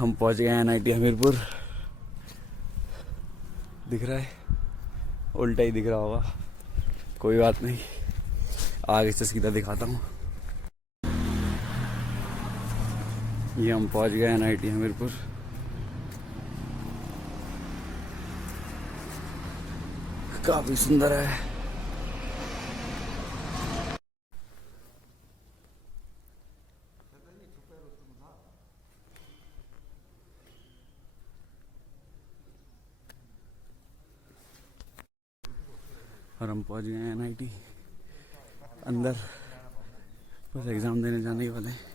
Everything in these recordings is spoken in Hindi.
हम पहुंच गए हैं NIT हमीरपुर। दिख रहा है, उल्टा ही दिख रहा होगा, कोई बात नहीं, आगे से सीधा दिखाता हूँ। ये हम पहुंच गए NIT हमीरपुर। काफी सुंदर है। और हम पहुंच गए हैं NIT अंदर, बस एग्ज़ाम देने जाने के वाले हैं।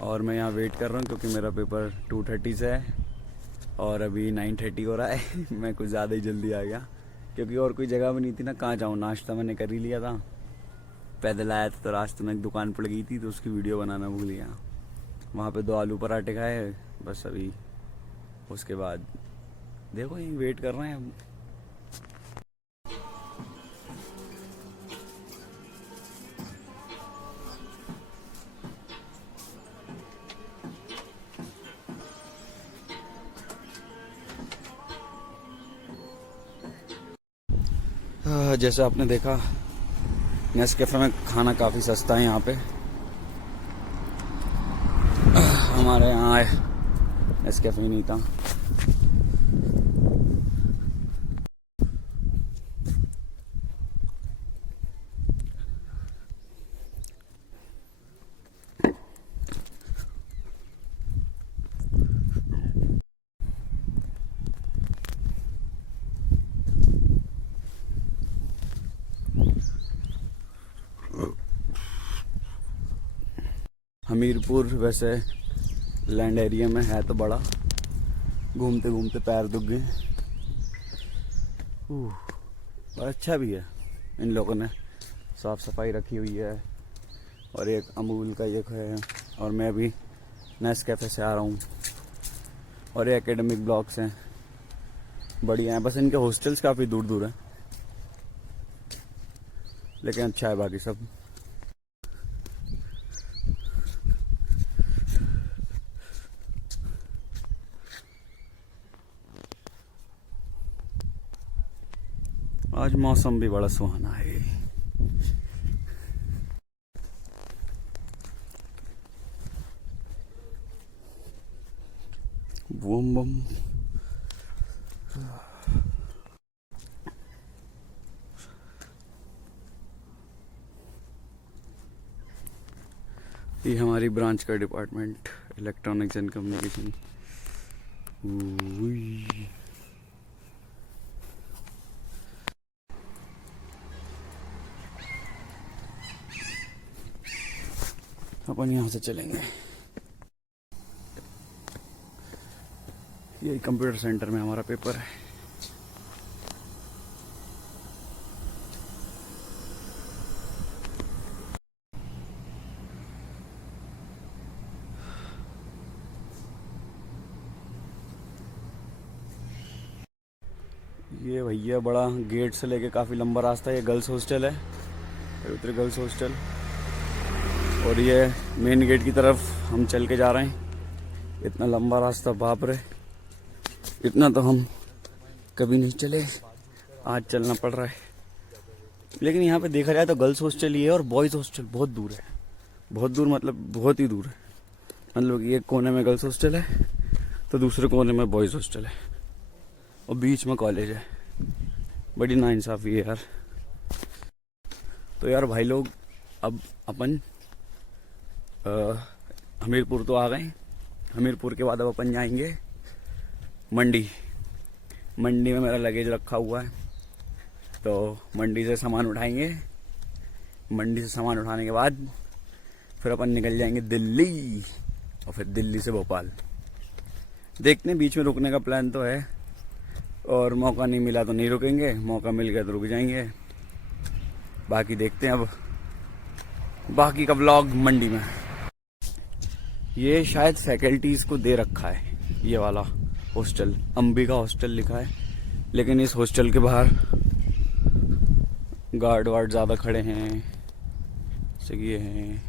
और मैं यहाँ वेट कर रहा हूँ क्योंकि मेरा पेपर 2:30 से है और अभी 9:30 हो रहा है। मैं कुछ ज़्यादा ही जल्दी आ गया क्योंकि और कोई जगह भी नहीं थी ना, कहाँ जाऊँ। नाश्ता मैंने कर ही लिया था, पैदल आया था तो रास्ते में एक दुकान पड़ गई थी तो उसकी वीडियो बनाना भूल गया। वहाँ पे 2 आलू पराठे खाए बस। अभी उसके बाद देखो यहीं वेट कर रहे हैं। जैसे आपने देखा नेस्कैफे में खाना काफ़ी सस्ता है यहाँ पे। हमारे यहाँ नेस्कैफे नहीं था। हमीरपुर वैसे लैंड एरिया में है तो बड़ा, घूमते घूमते पैर दुख गए। और अच्छा भी है, इन लोगों ने साफ़ सफाई रखी हुई है। और एक अमूल का एक है, और मैं अभी नेस्कैफे से आ रहा हूँ। और ये एकेडमिक ब्लॉक्स हैं, बढ़िया हैं। बस इनके हॉस्टल्स काफ़ी दूर दूर हैं, लेकिन अच्छा है बाकी सब। आज मौसम भी बड़ा सुहाना है। Boom bam. ये हमारी ब्रांच का डिपार्टमेंट, इलेक्ट्रॉनिक्स एंड कम्युनिकेशन। अपन यहाँ से चलेंगे। ये कंप्यूटर सेंटर में हमारा पेपर है। ये भैया बड़ा गेट से लेके काफ़ी लंबा रास्ता है। ये गर्ल्स हॉस्टल है, पवित्र गर्ल्स हॉस्टल। और ये मेन गेट की तरफ हम चल के जा रहे हैं। इतना लंबा रास्ता, बाप रे, इतना तो हम कभी नहीं चले, आज चलना पड़ रहा है। लेकिन यहाँ पे देखा जाए तो गर्ल्स हॉस्टल ही है और बॉयज़ हॉस्टल बहुत दूर है। बहुत दूर मतलब बहुत ही दूर है। मतलब एक कोने में गर्ल्स हॉस्टल है तो दूसरे कोने में बॉयज़ हॉस्टल है और बीच में कॉलेज है। बड़ी नाइंसाफ़ी है यार। तो यार भाई लोग, अब अपन हमीरपुर तो आ गए। हमीरपुर के बाद अब अपन जाएंगे मंडी। मंडी में मेरा लगेज रखा हुआ है तो मंडी से सामान उठाएंगे। मंडी से सामान उठाने के बाद फिर अपन निकल जाएंगे दिल्ली और फिर दिल्ली से भोपाल। देखते हैं, बीच में रुकने का प्लान तो है और मौका नहीं मिला तो नहीं रुकेंगे, मौका मिल गया तो रुक जाएंगे। बाकी देखते हैं अब बाकी का व्लॉग मंडी में। ये शायद फैकल्टीज को दे रखा है ये वाला हॉस्टल, अंबिका हॉस्टल लिखा है, लेकिन इस हॉस्टल के बाहर गार्ड वार्ड ज़्यादा खड़े हैं, ये हैं,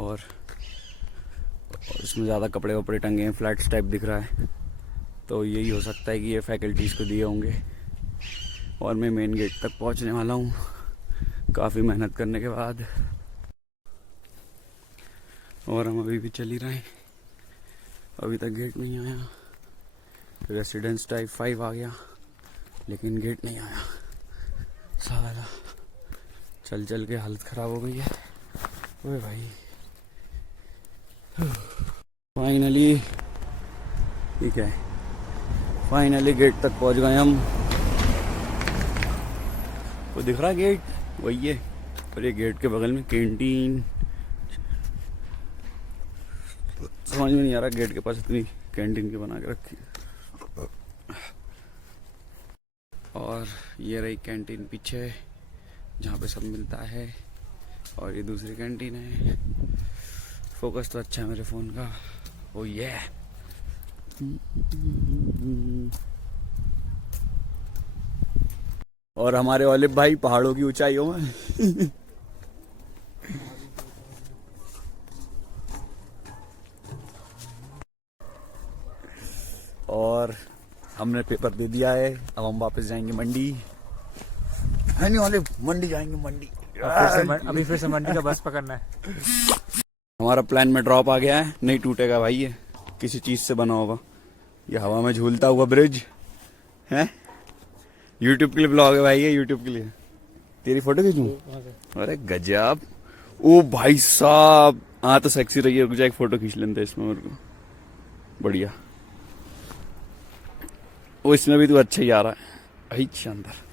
और इसमें ज़्यादा कपड़े वपड़े टंगे हैं, फ्लैट्स टाइप दिख रहा है, तो यही हो सकता है कि ये फैकल्टीज़ को दिए होंगे। और मैं मेन गेट तक पहुंचने वाला हूँ काफ़ी मेहनत करने के बाद, और हम अभी भी चल ही रहे हैं, अभी तक गेट नहीं आया। रेसिडेंस टाइप 5 आ गया लेकिन गेट नहीं आया, साला चल चल के हालत ख़राब हो गई है। ओए भाई फाइनली, ठीक है, फाइनली गेट तक पहुंच गए हम। वो दिख रहा है गेट, वही है, और ये गेट के बगल में कैंटीन। समझ में नहीं आ रहा गेट के पास इतनी कैंटीन की बना के रखी। और ये रही कैंटीन पीछे जहाँ पे सब मिलता है, और ये दूसरी कैंटीन है। फोकस तो अच्छा है मेरे फ़ोन का। ओ ये और हमारे ओलिव भाई पहाड़ों की ऊंचाइयों में और हमने पेपर दे दिया है, अब हम वापस जाएंगे मंडी। है नहीं ओलिव, मंडी जाएंगे, मंडी अभी फिर से मंडी का बस पकड़ना है। हमारा प्लान में ड्रॉप आ गया है, नहीं टूटेगा भाई, ये किसी चीज से बना होगा। ये हवा में झूलता हुआ ब्रिज है, यूट्यूब के लिए ब्लॉग है भाई, ये यूट्यूब के लिए। तेरी फोटो खींचूं? अरे गजब, ओ भाई साहब, हाँ तो सेक्सी रही है, रुक जा एक फोटो खींच लेते इसमें मेरे को, बढ़िया। ओ इसमें भी तू अच्छा ही आ रहा है, शानदार।